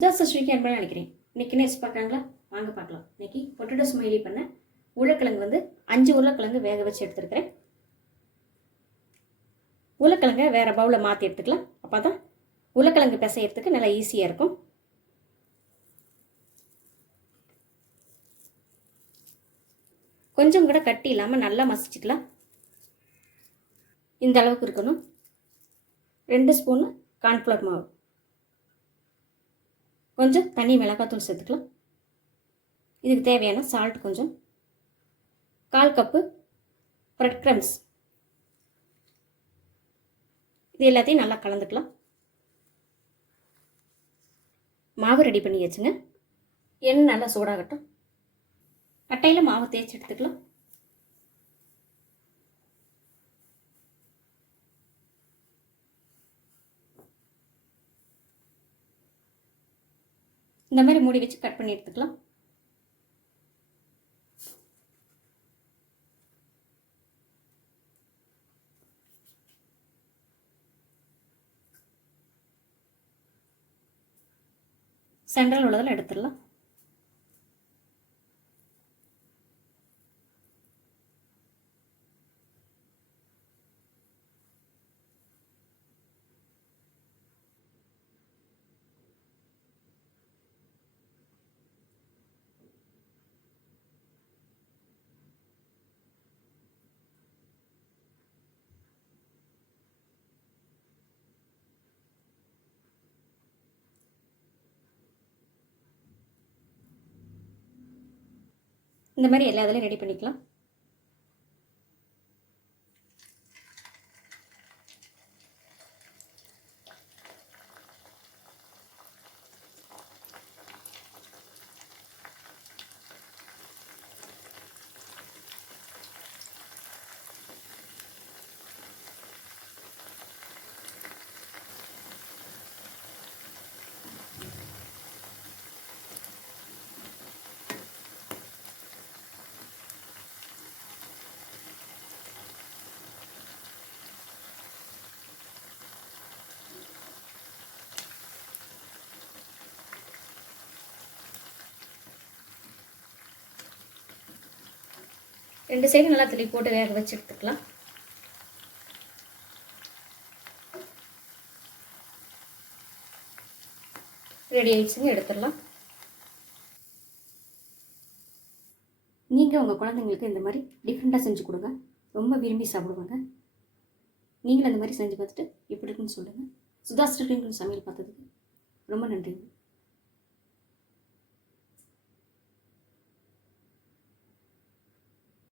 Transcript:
ஸ்ரீக்கு அன்பு நினைக்கிறேன். இன்னைக்கு நெக்ஸ்ட் பார்க்குறாங்களா, வாங்க பார்க்கலாம். இன்னைக்கு பொட்டேட்டோ ஸ்மைலி பண்ண உருளைக்கிழங்கு 5 உருளைக்கிழங்கு வேக வச்சு எடுத்துருக்கிறேன். உருளைக்கிழங்கை வேறு பவுலில் மாற்றி எடுத்துக்கலாம். அப்போ தான் உருளைக்கிழங்கு பிசையறதுக்கு நல்லா ஈஸியாக இருக்கும். கொஞ்சம் கூட கட்டி இல்லாமல் நல்லா மசிச்சுக்கலாம். இந்த அளவுக்கு இருக்கணும். 2 ஸ்பூன் கார்ன்ஃப்ளவர் மாவு, கொஞ்சம் தனி மிளகாத்தூள் சேர்த்துக்கலாம். இதுக்கு தேவையான சால்ட் கொஞ்சம், 1/4 கப்பு பிரெட் க்ரம்ஸ். இது எல்லாத்தையும் நல்லா கலந்துக்கலாம். மாவு ரெடி பண்ணி வச்சுங்க. எண்ணெய் நல்லா சூடாகட்டும். கட்டையில் மாவு தேய்ச்சி எடுத்துக்கலாம். இந்த மாதிரி மூடி வச்சு கட் பண்ணி எடுத்துக்கலாம். சென்ட்ரல் உள்ளதில் எடுத்துடலாம். இந்த மாதிரி எல்லா இதிலையும் ரெடி பண்ணிக்கலாம். ரெண்டு சைடு நல்லா தள்ளி போட்டு வேக வச்சு எடுத்துக்கலாம். ரெடி ஆயிடுச்சுங்க, எடுத்துடலாம். நீங்கள் உங்கள் குழந்தைங்களுக்கு இந்த மாதிரி டிஃப்ரெண்ட்டாக செஞ்சு கொடுங்க, ரொம்ப விரும்பி சாப்பிடுவாங்க. நீங்களும் அந்த மாதிரி செஞ்சு பார்த்துட்டு எப்படி இருக்குன்னு சொல்லுங்கள். சுதா ஸ்ரீ சமையல் பார்த்ததுக்கு ரொம்ப நன்றிங்க.